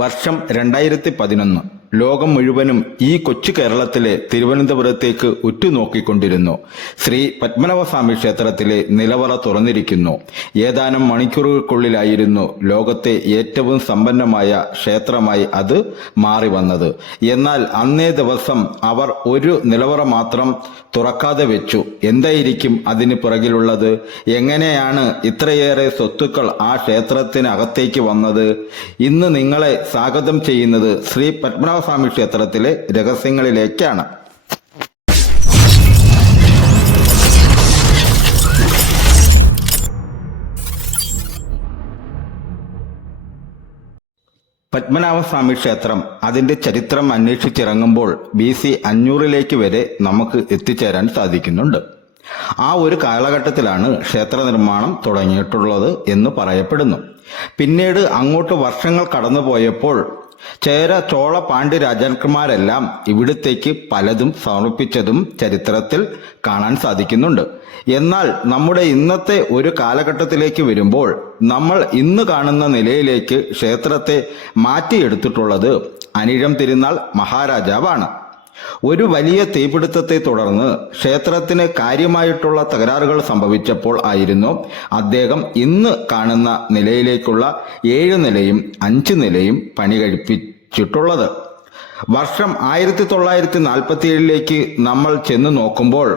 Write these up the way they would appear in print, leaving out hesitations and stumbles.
വർഷം 2011. ലോകം മുഴുവനും ഈ കൊച്ചു കേരളത്തിലെ തിരുവനന്തപുരത്തേക്ക് ഉറ്റുനോക്കിക്കൊണ്ടിരുന്നു. ശ്രീ പത്മനാഭസ്വാമി ക്ഷേത്രത്തിലെ നിലവറ തുറന്നിരിക്കുന്നു. ഏതാനും മണിക്കൂറുകൾക്കുള്ളിലായിരുന്നു ലോകത്തെ ഏറ്റവും സമ്പന്നമായ ക്ഷേത്രമായി അത് മാറി വന്നത്. എന്നാൽ അന്നേ ദിവസം അവർ ഒരു നിലവറ മാത്രം തുറക്കാതെ വെച്ചു. എന്തായിരിക്കും അതിന് പുറകിലുള്ളത്? എങ്ങനെയാണ് ഇത്രയേറെ സ്വത്തുക്കൾ ആ ക്ഷേത്രത്തിനകത്തേക്ക് വന്നത്? ഇന്ന് നിങ്ങളെ സ്വാഗതം ചെയ്യുന്നത് ശ്രീ പത്മനാഭസ്വാമി ക്ഷേത്രത്തിലെ രഹസ്യങ്ങളിലേക്കാണ്. പത്മനാഭസ്വാമി ക്ഷേത്രം അതിന്റെ ചരിത്രം അന്വേഷിച്ചിറങ്ങുമ്പോൾ BC 500 വരെ നമുക്ക് എത്തിച്ചേരാൻ സാധിക്കുന്നുണ്ട്. ആ ഒരു കാലഘട്ടത്തിലാണ് ക്ഷേത്ര നിർമ്മാണം തുടങ്ങിയിട്ടുള്ളത് എന്ന് പറയപ്പെടുന്നു. പിന്നീട് അങ്ങോട്ട് വർഷങ്ങൾ കടന്നുപോയപ്പോൾ ചേര, ചോള, പാണ്ഡ്യ രാജാക്കന്മാരെല്ലാം ഇവിടത്തേക്ക് പലതും സമർപ്പിച്ചതും ചരിത്രത്തിൽ കാണാൻ സാധിക്കുന്നുണ്ട്. എന്നാൽ നമ്മുടെ ഇന്നത്തെ ഒരു കാലഘട്ടത്തിലേക്ക് വരുമ്പോൾ നമ്മൾ ഇന്ന് കാണുന്ന നിലയിലേക്ക് ക്ഷേത്രത്തെ മാറ്റിയെടുത്തിട്ടുള്ളത് അനിഴം തിരുനാൾ മഹാരാജാവാണ്. ഒരു വലിയ തീപിടുത്തത്തെ തുടർന്ന് ക്ഷേത്രത്തിന് കാര്യമായിട്ടുള്ള തകരാറുകൾ സംഭവിച്ചപ്പോൾ ആയിരുന്നു അദ്ദേഹം ഇന്ന് കാണുന്ന നിലയിലേക്കുള്ള 7 നിലയും 5 നിലയും പണി കഴിപ്പിച്ചിട്ടുള്ളത്. വർഷം 1947 നമ്മൾ ചെന്ന് നോക്കുമ്പോൾ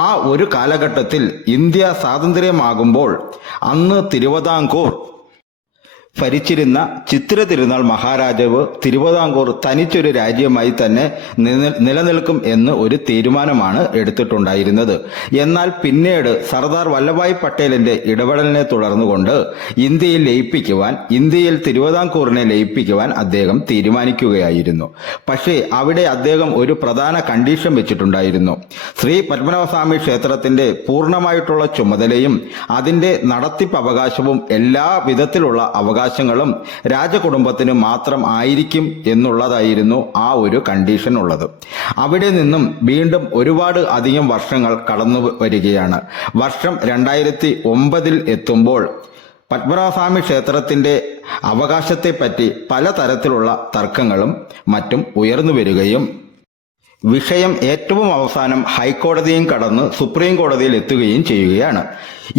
ആ ഒരു കാലഘട്ടത്തിൽ ഇന്ത്യ സ്വാതന്ത്ര്യമാകുമ്പോൾ അന്ന് തിരുവിതാംകൂർ ഭരിച്ചിരുന്ന ചിത്തിര തിരുനാൾ മഹാരാജാവ് തിരുവിതാംകൂർ തനിച്ചൊരു രാജ്യമായി തന്നെ നിലനിൽക്കും എന്ന് ഒരു തീരുമാനമാണ് എടുത്തിട്ടുണ്ടായിരുന്നത്. എന്നാൽ പിന്നീട് സർദാർ വല്ലഭായ് പട്ടേലിന്റെ ഇടപെടലിനെ തുടർന്നുകൊണ്ട് ഇന്ത്യയിൽ തിരുവിതാംകൂറിനെ ലയിപ്പിക്കുവാൻ അദ്ദേഹം തീരുമാനിക്കുകയായിരുന്നു. പക്ഷേ അവിടെ അദ്ദേഹം ഒരു പ്രധാന കണ്ടീഷൻ വെച്ചിട്ടുണ്ടായിരുന്നു. ശ്രീ പത്മനാഭസ്വാമി ക്ഷേത്രത്തിന്റെ പൂർണ്ണമായിട്ടുള്ള ചുമതലയും അതിന്റെ നടത്തിപ്പ് അവകാശവും എല്ലാ വിധത്തിലുള്ള അവകാശങ്ങളും രാജകുടുംബത്തിന് മാത്രം ആയിരിക്കും എന്നുള്ളതായിരുന്നു ആ ഒരു കണ്ടീഷൻ ഉള്ളത്. അവിടെ നിന്നും വീണ്ടും ഒരുപാട് അധികം വർഷങ്ങൾ കടന്നു വരികയാണ്. വർഷം 2009 എത്തുമ്പോൾ പത്മനാഭസ്വാമി ക്ഷേത്രത്തിന്റെ അവകാശത്തെപ്പറ്റി പലതരത്തിലുള്ള തർക്കങ്ങളും മറ്റും ഉയർന്നു വരികയും വിഷയം ഏറ്റവും അവസാനം ഹൈക്കോടതിയും കടന്ന് സുപ്രീം കോടതിയിൽ എത്തുകയും ചെയ്യുകയാണ്.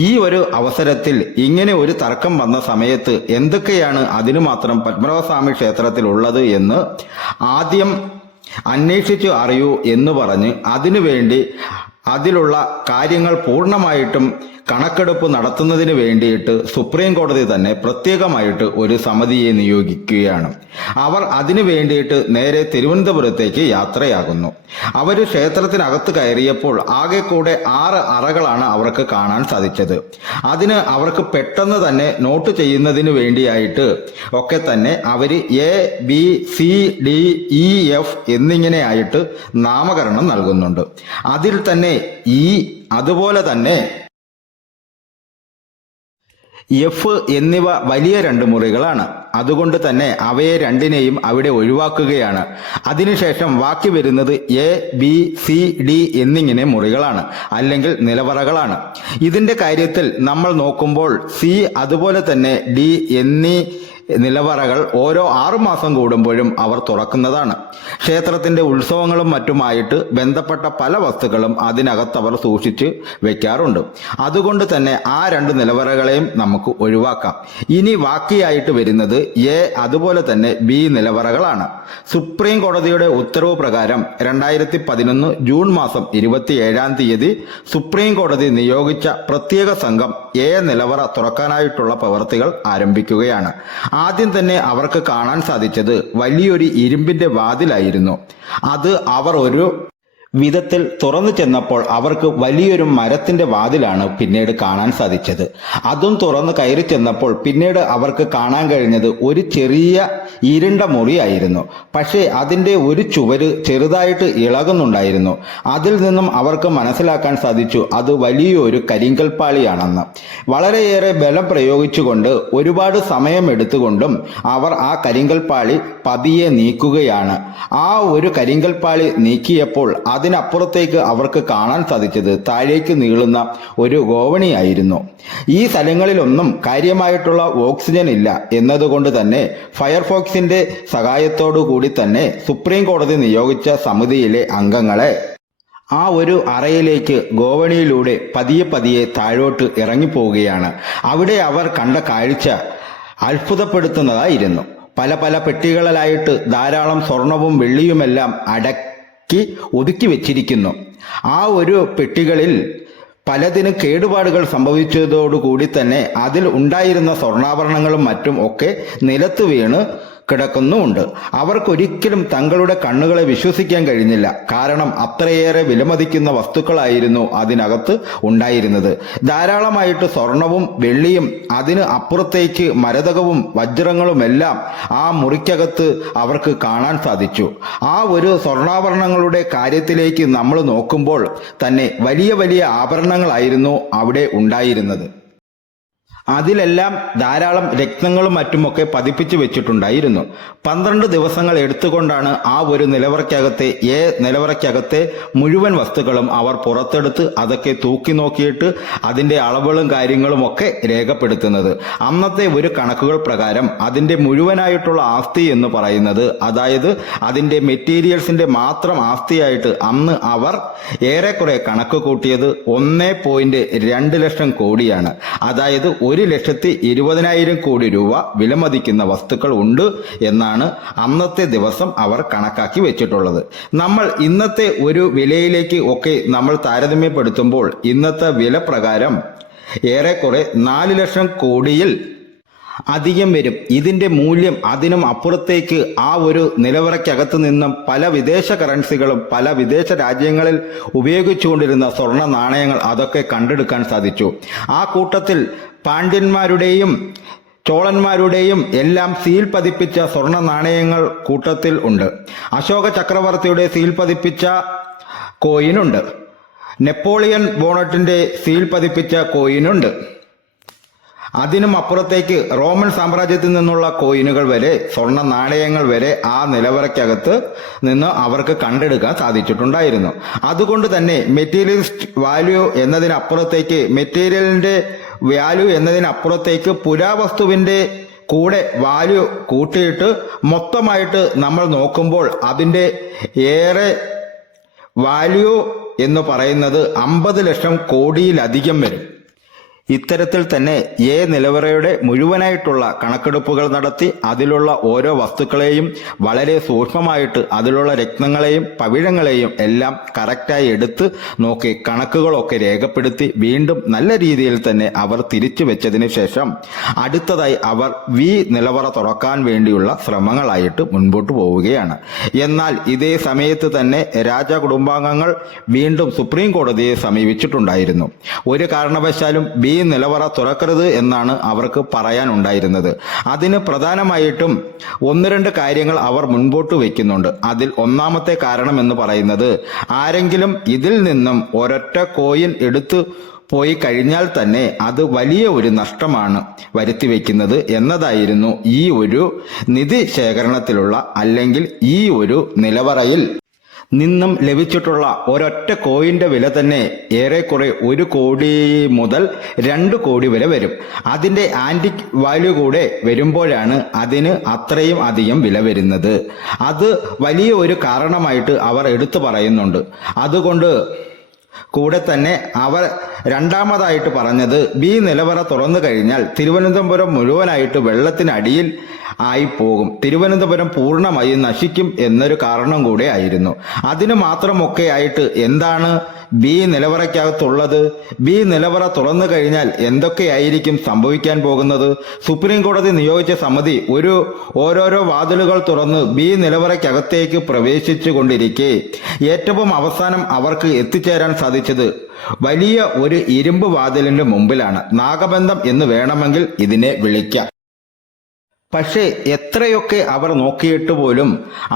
ഈ ഒരു അവസരത്തിൽ ഇങ്ങനെ ഒരു തർക്കം വന്ന സമയത്ത് എന്തൊക്കെയാണ് അതിനു മാത്രം പത്മനാഭസ്വാമി ക്ഷേത്രത്തിൽ ഉള്ളത് എന്ന് ആദ്യം അന്വേഷിച്ചു അറിയൂ എന്ന് പറഞ്ഞ് അതിനുവേണ്ടി അതിലുള്ള കാര്യങ്ങൾ പൂർണ്ണമായിട്ടും കണക്കെടുപ്പ് നടത്തുന്നതിന് വേണ്ടിയിട്ട് സുപ്രീം കോടതി തന്നെ പ്രത്യേകമായിട്ട് ഒരു സമിതിയെ നിയോഗിക്കുകയാണ്. അവർ അതിനു വേണ്ടിയിട്ട് നേരെ തിരുവനന്തപുരത്തേക്ക് യാത്രയാകുന്നു. അവർ ക്ഷേത്രത്തിനകത്ത് കയറിയപ്പോൾ ആകെ കൂടെ 6 അറകളാണ് അവർക്ക് കാണാൻ സാധിച്ചത്. അതിന് അവർക്ക് പെട്ടെന്ന് തന്നെ നോട്ട് ചെയ്യുന്നതിന് വേണ്ടിയായിട്ട് ഒക്കെ തന്നെ അവർ ABCDEF എന്നിങ്ങനെയായിട്ട് നാമകരണം നൽകുന്നുണ്ട്. അതിൽ തന്നെ അതുപോലെ തന്നെ F എന്നിവ വലിയ 2 മുറികളാണ്. അതുകൊണ്ട് തന്നെ അവയെ രണ്ടിനെയും അവിടെ ഒഴിവാക്കുകയാണ്. അതിനുശേഷം ബാക്കി വരുന്നത് ABCD എന്നിങ്ങനെ മുറികളാണ്, അല്ലെങ്കിൽ നിലവറകളാണ്. ഇതിന്റെ കാര്യത്തിൽ നമ്മൾ നോക്കുമ്പോൾ C അതുപോലെ തന്നെ D എന്നീ നിലവറകൾ ഓരോ 6 മാസം കൂടുമ്പോഴും അവർ തുറക്കുന്നതാണ്. ക്ഷേത്രത്തിന്റെ ഉത്സവങ്ങളും മറ്റുമായിട്ട് ബന്ധപ്പെട്ട പല വസ്തുക്കളും അതിനകത്ത് അവർ സൂക്ഷിച്ച് വെക്കാറുണ്ട്. അതുകൊണ്ട് തന്നെ ആ 2 നിലവറകളെയും നമുക്ക് ഒഴിവാക്കാം. ഇനി ബാക്കിയായിട്ട് വരുന്നത് A അതുപോലെ തന്നെ B നിലവറകളാണ്. സുപ്രീം കോടതിയുടെ ഉത്തരവ് പ്രകാരം 2011 ജൂൺ മാസം 27 സുപ്രീം കോടതി നിയോഗിച്ച പ്രത്യേക സംഘം A നിലവറ തുറക്കാനായിട്ടുള്ള പ്രവർത്തികൾ ആരംഭിക്കുകയാണ്. ആദ്യം തന്നെ അവർക്ക് കാണാൻ സാധിച്ചത് വലിയൊരു ഇരുമ്പിന്റെ വാതിലായിരുന്നു. അത് അവർ ഒരു വിധത്തിൽ തുറന്നു ചെന്നപ്പോൾ അവർക്ക് വലിയൊരു മരത്തിന്റെ വാതിലാണ് പിന്നീട് കാണാൻ സാധിച്ചത്. അതും തുറന്ന് കയറി ചെന്നപ്പോൾ പിന്നീട് അവർക്ക് കാണാൻ കഴിഞ്ഞത് ഒരു ചെറിയ ഇരുണ്ട മുറിയായിരുന്നു. പക്ഷേ അതിന്റെ ഒരു ചുവര് ചെറുതായിട്ട് ഇളകുന്നുണ്ടായിരുന്നു. അതിൽ നിന്നും അവർക്ക് മനസ്സിലാക്കാൻ സാധിച്ചു അത് വലിയൊരു കരിങ്കൽപ്പാളിയാണെന്ന്. വളരെയേറെ ബലം പ്രയോഗിച്ചുകൊണ്ട് ഒരുപാട് സമയം എടുത്തുകൊണ്ടും അവർ ആ കരിങ്കൽപ്പാളി പതിയെ നീക്കുകയാണ്. ആ ഒരു കരിങ്കൽപ്പാളി നീക്കിയപ്പോൾ അതിനപ്പുറത്തേക്ക് അവർക്ക് കാണാൻ സാധിച്ചത് താഴേക്ക് നീളുന്ന ഒരു ഗോവണിയായിരുന്നു. ഈ സ്ഥലങ്ങളിലൊന്നും കാര്യമായിട്ടുള്ള ഓക്സിജൻ ഇല്ല എന്നതുകൊണ്ട് തന്നെ ഫയർഫോഴ്സിന്റെ സഹായത്തോടു കൂടി തന്നെ സുപ്രീം കോടതി നിയോഗിച്ച സമിതിയിലെ അംഗങ്ങളെ ആ ഒരു അറയിലേക്ക് ഗോവണിയിലൂടെ പതിയെ പതിയെ താഴോട്ട് ഇറങ്ങിപ്പോവുകയാണ്. അവിടെ അവർ കണ്ട കാഴ്ച അത്ഭുതപ്പെടുത്തുന്നതായിരുന്നു. പല പല പെട്ടികളിലായിട്ട് ധാരാളം സ്വർണവും വെള്ളിയുമെല്ലാം അടക്കി ഒതുക്കി വെച്ചിരിക്കുന്നു. ആ ഒരു പെട്ടികളിൽ പലതിനും കേടുപാടുകൾ സംഭവിച്ചതോടുകൂടി തന്നെ അതിൽ ഉണ്ടായിരുന്ന സ്വർണ്ണാഭരണങ്ങളും മറ്റും ഒക്കെ നിലത്ത് വീണ് കിടക്കുന്നുമുണ്ട്. അവർക്കൊരിക്കലും തങ്ങളുടെ കണ്ണുകളെ വിശ്വസിക്കാൻ കഴിഞ്ഞില്ല. കാരണം അത്രയേറെ വിലമതിക്കുന്ന വസ്തുക്കളായിരുന്നു അതിനകത്ത് ഉണ്ടായിരുന്നത്. ധാരാളമായിട്ട് സ്വർണവും വെള്ളിയും അതിന് അപ്പുറത്തേക്ക് മരതകവും വജ്രങ്ങളുമെല്ലാം ആ മുറിക്കകത്ത് അവർക്ക് കാണാൻ സാധിച്ചു. ആ ഒരു സ്വർണ്ണാഭരണങ്ങളുടെ കാര്യത്തിലേക്ക് നമ്മൾ നോക്കുമ്പോൾ തന്നെ വലിയ വലിയ ആഭരണങ്ങളായിരുന്നു അവിടെ ഉണ്ടായിരുന്നത്. അതിലെല്ലാം ധാരാളം രത്നങ്ങളും മറ്റുമൊക്കെ പതിപ്പിച്ചു വെച്ചിട്ടുണ്ടായിരുന്നു. 12 ദിവസങ്ങൾ എടുത്തുകൊണ്ടാണ് ആ ഒരു നിലവറയ്ക്കകത്തെ മുഴുവൻ വസ്തുക്കളും അവർ പുറത്തെടുത്ത് അതൊക്കെ തൂക്കി നോക്കിയിട്ട് അതിൻ്റെ അളവുകളും കാര്യങ്ങളും ഒക്കെ രേഖപ്പെടുത്തുന്നത്. അന്നത്തെ ഒരു കണക്കുകൾ പ്രകാരം അതിൻ്റെ മുഴുവനായിട്ടുള്ള ആസ്തി എന്ന് പറയുന്നത്, അതായത് അതിൻ്റെ മെറ്റീരിയൽസിൻ്റെ മാത്രം ആസ്തിയായിട്ട് അന്ന് അവർ ഏറെക്കുറെ കണക്ക് കൂട്ടിയത് 1.2 ലക്ഷം കോടിയാണ്. അതായത് 1,20,000 കോടി രൂപ വിലമതിക്കുന്ന വസ്തുക്കൾ ഉണ്ട് എന്നാണ് അന്നത്തെ ദിവസം അവർ കണക്കാക്കി വെച്ചിട്ടുള്ളത്. നമ്മൾ ഇന്നത്തെ ഒരു വിലയിലേക്ക് ഒക്കെ നമ്മൾ താരതമ്യപ്പെടുത്തുമ്പോൾ ഇന്നത്തെ വില പ്രകാരം ഏറെക്കുറെ 4 ലക്ഷം കോടിയിൽ അധികം വരും. ഇതിന്റെ മൂല്യം അതിനും അപ്പുറത്തേക്ക് ആ ഒരു നിലവറയ്ക്കകത്ത് നിന്നും പല വിദേശ കറൻസികളും പല വിദേശ രാജ്യങ്ങളിൽ ഉപയോഗിച്ചുകൊണ്ടിരുന്ന സ്വർണ്ണ നാണയങ്ങൾ അതൊക്കെ കണ്ടെടുക്കാൻ സാധിച്ചു. ആ കൂട്ടത്തിൽ പാണ്ഡ്യന്മാരുടെയും ചോളന്മാരുടെയും എല്ലാം സീൽ പതിപ്പിച്ച സ്വർണ്ണ നാണയങ്ങൾ കൂട്ടത്തിൽ ഉണ്ട്. അശോക ചക്രവർത്തിയുടെ സീൽ പതിപ്പിച്ച കോയിനുണ്ട്. നെപ്പോളിയൻ ബോണറ്റിന്റെ സീൽ പതിപ്പിച്ച കോയിനുണ്ട്. അതിനും അപ്പുറത്തേക്ക് റോമൻ സാമ്രാജ്യത്തിൽ നിന്നുള്ള കോയിനുകൾ വരെ, സ്വർണ്ണ നാണയങ്ങൾ വരെ ആ നിലവറയ്ക്കകത്ത് നിന്ന് അവർക്ക് കണ്ടെടുക്കാൻ സാധിച്ചിട്ടുണ്ടായിരുന്നു. അതുകൊണ്ട് തന്നെ മെറ്റീരിയലിസ്റ്റ് വാല്യൂ എന്നതിനപ്പുറത്തേക്ക് പുരാവസ്തുവിന്റെ കൂടെ വാല്യൂ കൂട്ടിയിട്ട് മൊത്തമായിട്ട് നമ്മൾ നോക്കുമ്പോൾ അതിൻ്റെ ഏറെ വാല്യൂ എന്ന് പറയുന്നത് 50 ലക്ഷം കോടിയിലധികം വരും. ഇത്തരത്തിൽ തന്നെ നിലവറയുടെ മുഴുവനായിട്ടുള്ള കണക്കെടുപ്പുകൾ നടത്തി അതിലുള്ള ഓരോ വസ്തുക്കളെയും വളരെ സൂക്ഷ്മമായിട്ട് അതിലുള്ള രത്നങ്ങളെയും പവിഴങ്ങളെയും എല്ലാം കറക്റ്റായി എടുത്ത് നോക്കി കണക്കുകളൊക്കെ രേഖപ്പെടുത്തി വീണ്ടും നല്ല രീതിയിൽ തന്നെ അവർ തിരിച്ചു വെച്ചതിന് ശേഷം അടുത്തതായി അവർ നിലവറ തുറക്കാൻ വേണ്ടിയുള്ള ശ്രമങ്ങളായിട്ട് മുൻപോട്ട് പോവുകയാണ്. എന്നാൽ ഇതേ സമയത്ത് തന്നെ രാജകുടുംബാംഗങ്ങൾ വീണ്ടും സുപ്രീം കോടതിയെ സമീപിച്ചിട്ടുണ്ടായിരുന്നു. ഒരു കാരണവശാലും നിലവറ തുറക്കരുത് എന്നാണ് അവർക്ക് പറയാനുണ്ടായിരുന്നത്. അതിന് പ്രധാനമായിട്ടും 1-2 കാര്യങ്ങൾ അവർ മുൻപോട്ട് വയ്ക്കുന്നുണ്ട്. അതിൽ ഒന്നാമത്തെ കാരണം എന്ന് പറയുന്നത്, ആരെങ്കിലും ഇതിൽ നിന്നും ഒരൊറ്റ കോയിൻ എടുത്തു പോയി കഴിഞ്ഞാൽ തന്നെ അത് വലിയ ഒരു നഷ്ടമാണ് വരുത്തിവെക്കുന്നത് എന്നതായിരുന്നു ഈ ഒരു നിധി ശേഖരണത്തിലുള്ള അല്ലെങ്കിൽ ഈ ഒരു നിലവറയിൽ നിന്നും ലഭിച്ചിട്ടുള്ള ഒരൊറ്റ കോയിന്റെ വില തന്നെ ഏറെക്കുറെ 1 കോടി മുതൽ 2 കോടി വരെ വരും. അതിന്റെ ആന്റിക് വാല്യൂ കൂടെ വരുമ്പോഴാണ് അതിന് അത്രയും അധികം വില വരുന്നത്. അത് വലിയ ഒരു കാരണമായിട്ട് അവർ എടുത്തു പറയുന്നുണ്ട്. അതുകൊണ്ട് കൂടെ തന്നെ അവർ രണ്ടാമതായിട്ട് പറഞ്ഞത് നിലവറ തുറന്നു കഴിഞ്ഞാൽ തിരുവനന്തപുരം മുഴുവനായിട്ട് വെള്ളത്തിനടിയിൽ ആയിപ്പോകും, തിരുവനന്തപുരം പൂർണ്ണമായും നശിക്കും എന്നൊരു കാരണം കൂടെ ആയിരുന്നു. അതിന് മാത്രമൊക്കെ ആയിട്ട് എന്താണ് നിലവറയ്ക്കകത്തുള്ളത്, നിലവറ തുറന്നു കഴിഞ്ഞാൽ എന്തൊക്കെയായിരിക്കും സംഭവിക്കാൻ പോകുന്നത്? സുപ്രീം കോടതി നിയോഗിച്ച സമിതി ഓരോരോ വാതിലുകൾ തുറന്ന് നിലവറയ്ക്കകത്തേക്ക് പ്രവേശിച്ചു കൊണ്ടിരിക്കെ ഏറ്റവും അവസാനം അവർക്ക് എത്തിച്ചേരാൻ സാധിച്ചത് വലിയ ഒരു ഇരുമ്പ് വാതിലിന്റെ മുമ്പിലാണ്. നാഗബന്ധം എന്ന് വേണമെങ്കിൽ ഇതിനെ വിളിക്കാം. പക്ഷേ എത്രയൊക്കെ അവർ നോക്കിയിട്ട് പോലും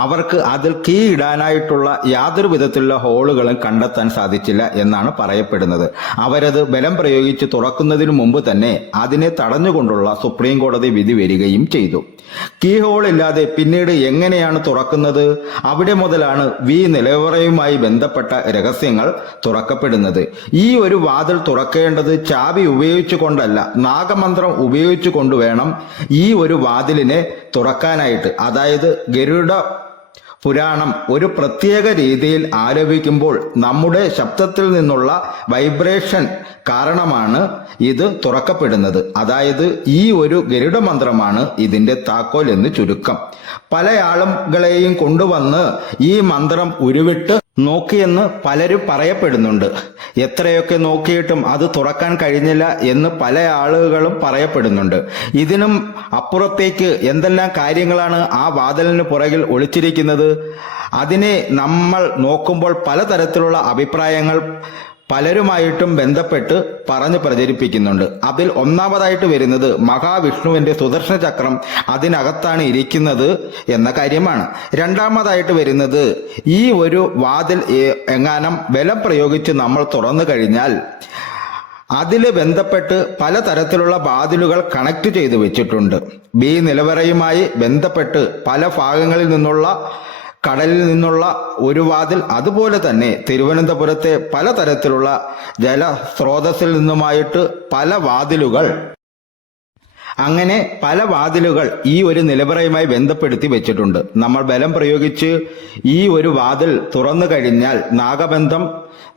അവർക്ക് അതിൽ കീ ഇടാനായിട്ടുള്ള യാതൊരു വിധത്തിലുള്ള ഹോളുകളും കണ്ടെത്താൻ സാധിച്ചില്ല എന്നാണ് പറയപ്പെടുന്നത്. അവരത് ബലം പ്രയോഗിച്ച് തുറക്കുന്നതിനു മുമ്പ് തന്നെ അതിനെ തടഞ്ഞുകൊണ്ടുള്ള സുപ്രീം കോടതി വിധി വരികയും ചെയ്തു. കീ ഹോൾ ഇല്ലാതെ പിന്നീട് എങ്ങനെയാണ് തുറക്കുന്നത്? അവിടെ മുതലാണ് വി നിലവറയുമായി ബന്ധപ്പെട്ട രഹസ്യങ്ങൾ തുറക്കപ്പെടുന്നത്. ഈ ഒരു വാതിൽ തുറക്കേണ്ടത് ചാവി ഉപയോഗിച്ചു കൊണ്ടല്ല, നാഗമന്ത്രം ഉപയോഗിച്ചു കൊണ്ടുവേണം ഈ ഒരു വാതിലിനെ തുറക്കാനായിട്ട്. അതായത് ഗരുഡ പുരാണം ഒരു പ്രത്യേക രീതിയിൽ ആലപിക്കുമ്പോൾ നമ്മുടെ ശബ്ദത്തിൽ നിന്നുള്ള വൈബ്രേഷൻ കാരണമാണ് ഇത് തുറക്കപ്പെടുന്നത്. അതായത് ഈ ഒരു ഗരുഡ മന്ത്രമാണ് ഇതിന്റെ താക്കോൽ എന്ന് ചുരുക്കം. പല ആളുകളെയും കൊണ്ടുവന്ന് ഈ മന്ത്രം ഉരുവിട്ട് നോക്കിയെന്ന് പലരും പറയപ്പെടുന്നുണ്ട്. എത്രയൊക്കെ നോക്കിയിട്ടും അത് തുറക്കാൻ കഴിഞ്ഞില്ല എന്ന് പല ആളുകളും പറയപ്പെടുന്നുണ്ട്. ഇതിനും അപ്പുറത്തേക്ക് എന്തെല്ലാം കാര്യങ്ങളാണ് ആ വാതിലിന് പുറകിൽ ഒളിച്ചിരിക്കുന്നത്? അതിനെ നമ്മൾ നോക്കുമ്പോൾ പലതരത്തിലുള്ള അഭിപ്രായങ്ങൾ പലരുമായിട്ടും ബന്ധപ്പെട്ട് പറഞ്ഞു പ്രചരിപ്പിക്കുന്നുണ്ട്. അതിൽ ഒന്നാമതായിട്ട് വരുന്നത് മഹാവിഷ്ണുവിന്റെ സുദർശന ചക്രം അതിനകത്താണ് ഇരിക്കുന്നത് എന്ന കാര്യമാണ്. രണ്ടാമതായിട്ട് വരുന്നത് ഈ ഒരു വാതിൽ എങ്ങാനും ബലം പ്രയോഗിച്ച് നമ്മൾ തുറന്നു കഴിഞ്ഞാൽ അതില് ബന്ധപ്പെട്ട് പലതരത്തിലുള്ള വാതിലുകൾ കണക്ട് ചെയ്ത് വെച്ചിട്ടുണ്ട്. ബി നിലവറയുമായി ബന്ധപ്പെട്ട് പല ഭാഗങ്ങളിൽ നിന്നുള്ള കടലിൽ നിന്നുള്ള ഒരു വാതിൽ, അതുപോലെ തന്നെ തിരുവനന്തപുരത്തെ പലതരത്തിലുള്ള ജലസ്രോതസ്സിൽ നിന്നുമായിട്ട് പല വാതിലുകൾ, അങ്ങനെ പല വാതിലുകൾ ഈ ഒരു നിലവറയുമായി ബന്ധപ്പെടുത്തി വെച്ചിട്ടുണ്ട്. നമ്മൾ ബലം പ്രയോഗിച്ച് ഈ ഒരു വാതിൽ തുറന്നു കഴിഞ്ഞാൽ, നാഗബന്ധം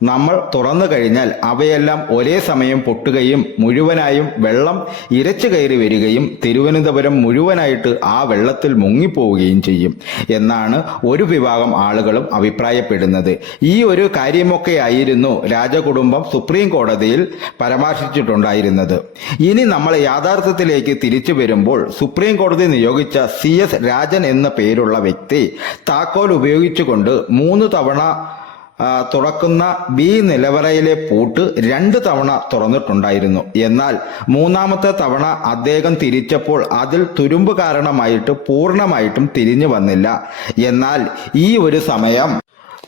നമ്മൾ തുറന്നു കഴിഞ്ഞാൽ അവയെല്ലാം ഒരേ സമയം പൊട്ടുകയും മുഴുവനായും വെള്ളം ഇരച്ചു കയറി വരികയും തിരുവനന്തപുരം മുഴുവനായിട്ട് ആ വെള്ളത്തിൽ മുങ്ങിപ്പോവുകയും ചെയ്യും എന്നാണ് ഒരു വിഭാഗം ആളുകളും അഭിപ്രായപ്പെടുന്നത്. ഈ ഒരു കാര്യമൊക്കെ ആയിരുന്നു രാജകുടുംബം സുപ്രീം കോടതിയിൽ പരാമർശിച്ചിട്ടുണ്ടായിരുന്നത്. ഇനി നമ്മൾ യാഥാർത്ഥ്യത്തിലേക്ക് തിരിച്ചു വരുമ്പോൾ സുപ്രീം കോടതി നിയോഗിച്ച CS രാജൻ എന്ന പേരുള്ള വ്യക്തി താക്കോൽ ഉപയോഗിച്ചുകൊണ്ട് 3 തവണ തുറക്കുന്ന ബി നിലവറയിലെ പൂട്ട് 2 തവണ തുറന്നിട്ടുണ്ടായിരുന്നു. എന്നാൽ 3ാമത്തെ തവണ അദ്ദേഹം തിരിച്ചപ്പോൾ അതിൽ തുരുമ്പ് കാരണമായിട്ട് പൂർണ്ണമായിട്ടും തിരിഞ്ഞു വന്നില്ല. എന്നാൽ ഈ ഒരു സമയം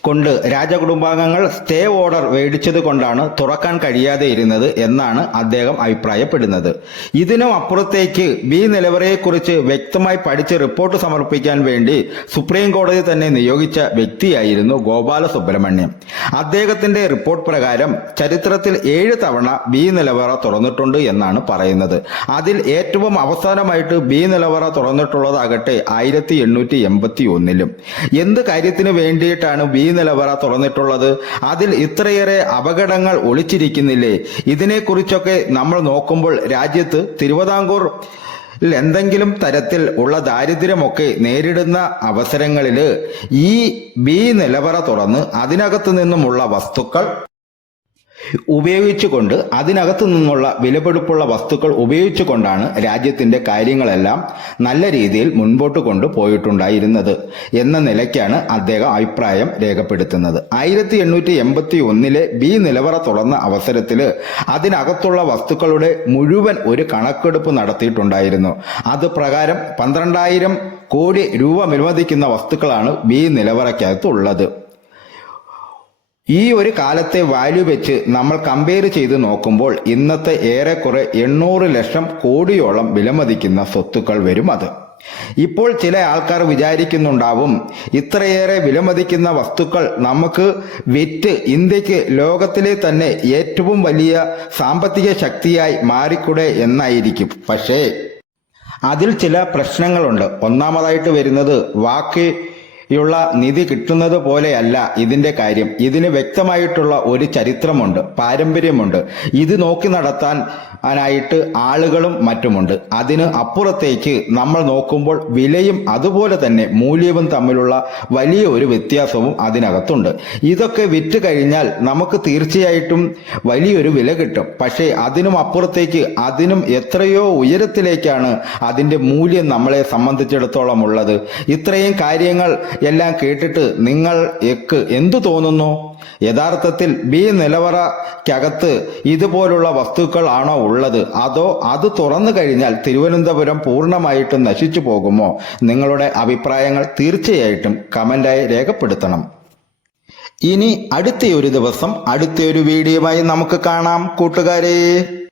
കൊണ്ട് രാജകുടുംബാംഗങ്ങൾ സ്റ്റേ ഓർഡർ മേടിച്ചത് കൊണ്ടാണ് തുറക്കാൻ കഴിയാതെ ഇരുന്നത് എന്നാണ് അദ്ദേഹം അഭിപ്രായപ്പെടുന്നത്. ഇതിനും അപ്പുറത്തേക്ക് ബി നിലവറയെക്കുറിച്ച് വ്യക്തമായി പഠിച്ച് റിപ്പോർട്ട് സമർപ്പിക്കാൻ വേണ്ടി സുപ്രീം കോടതി തന്നെ നിയോഗിച്ച വ്യക്തിയായിരുന്നു ഗോപാല സുബ്രഹ്മണ്യം. അദ്ദേഹത്തിന്റെ റിപ്പോർട്ട് പ്രകാരം ചരിത്രത്തിൽ 7 തവണ ബി നിലവറ തുറന്നിട്ടുണ്ട് എന്നാണ് പറയുന്നത്. അതിൽ ഏറ്റവും അവസാനമായിട്ട് ബി നിലവറ തുറന്നിട്ടുള്ളതാകട്ടെ 1881-ലും. എന്ത് കാര്യത്തിന് വേണ്ടിയിട്ടാണ് ബി നിലവറ തുറന്നിട്ടുള്ളത്? അതിൽ ഇത്രയേറെ അപകടങ്ങൾ ഒളിച്ചിരിക്കുന്നില്ലേ? ഇതിനെക്കുറിച്ചൊക്കെ നമ്മൾ നോക്കുമ്പോൾ രാജ്യത്ത് തിരുവിതാംകൂർ എന്തെങ്കിലും തരത്തിൽ ഉള്ള ദാരിദ്ര്യമൊക്കെ നേരിടുന്ന അവസരങ്ങളിൽ ഈ ബി നിലവറ തുറന്ന് അതിനകത്തു നിന്നുമുള്ള വസ്തുക്കൾ ഉപയോഗിച്ചുകൊണ്ട്, അതിനകത്തു നിന്നുള്ള വിലപിടിപ്പുള്ള വസ്തുക്കൾ ഉപയോഗിച്ചുകൊണ്ടാണ് രാജ്യത്തിന്റെ കാര്യങ്ങളെല്ലാം നല്ല രീതിയിൽ മുൻപോട്ട് കൊണ്ടുപോയിട്ടുണ്ടായിരുന്നത് എന്ന നിലയ്ക്കാണ് അദ്ദേഹം അഭിപ്രായം രേഖപ്പെടുത്തുന്നത്. 1881 ബി നിലവറ തുറന്ന അവസരത്തിൽ അതിനകത്തുള്ള വസ്തുക്കളുടെ മുഴുവൻ ഒരു കണക്കെടുപ്പ് നടത്തിയിട്ടുണ്ടായിരുന്നു. അത് പ്രകാരം 12,000 കോടി രൂപ വിലമതിക്കുന്ന വസ്തുക്കളാണ് ബി നിലവറയ്ക്കകത്തുള്ളത്. ഈ ഒരു കാലത്തെ വാല്യൂ വെച്ച് നമ്മൾ കമ്പയർ ചെയ്ത് നോക്കുമ്പോൾ ഇന്നത്തെ ഏറെക്കുറെ 800 ലക്ഷം കോടിയോളം വിലമതിക്കുന്ന സ്വത്തുക്കൾ വരും അത്. ഇപ്പോൾ ചില ആൾക്കാർ വിചാരിക്കുന്നുണ്ടാവും, ഇത്രയേറെ വിലമതിക്കുന്ന വസ്തുക്കൾ നമുക്ക് വിറ്റ് ഇന്ത്യക്ക് ലോകത്തിലെ തന്നെ ഏറ്റവും വലിയ സാമ്പത്തിക ശക്തിയായി മാറിക്കൂടെ എന്നായിരിക്കും. പക്ഷേ അതിൽ ചില പ്രശ്നങ്ങളുണ്ട്. ഒന്നാമതായിട്ട് വരുന്നത് യുള്ള നിധി കിട്ടുന്നത് പോലെയല്ല ഇതിന്റെ കാര്യം. ഇതിന് വ്യക്തമായിട്ടുള്ള ഒരു ചരിത്രമുണ്ട്, പാരമ്പര്യമുണ്ട്. ഇത് നോക്കി നടത്താനായിട്ട് ആളുകളും മറ്റുമുണ്ട്. അതിന് അപ്പുറത്തേക്ക് നമ്മൾ നോക്കുമ്പോൾ വിലയും അതുപോലെ തന്നെ മൂല്യവും തമ്മിലുള്ള വലിയ ഒരു വ്യത്യാസവും അതിനകത്തുണ്ട്. ഇതൊക്കെ വിറ്റ് കഴിഞ്ഞാൽ നമുക്ക് തീർച്ചയായിട്ടും വലിയൊരു വില കിട്ടും. പക്ഷേ അതിനും അപ്പുറത്തേക്ക് അതിനും എത്രയോ ഉയരത്തിലേക്കാണ് അതിന്റെ മൂല്യം നമ്മളെ സംബന്ധിച്ചിടത്തോളം ഉള്ളത്. ഇത്രയും കാര്യങ്ങൾ എല്ലാം കേട്ടിട്ട് നിങ്ങൾക്ക് എന്തു തോന്നുന്നു? യഥാർത്ഥത്തിൽ ബി നിലവറയ്ക്കകത്ത് ഇതുപോലുള്ള വസ്തുക്കൾ ആണോ ഉള്ളത്, അതോ അത് തുറന്നു കഴിഞ്ഞാൽ തിരുവനന്തപുരം പൂർണ്ണമായിട്ടും നശിച്ചു പോകുമോ? നിങ്ങളുടെ അഭിപ്രായങ്ങൾ തീർച്ചയായിട്ടും കമന്റായി രേഖപ്പെടുത്തണം. ഇനി അടുത്തയൊരു ദിവസം അടുത്തൊരു വീഡിയോയുമായി നമുക്ക് കാണാം കൂട്ടുകാരെ.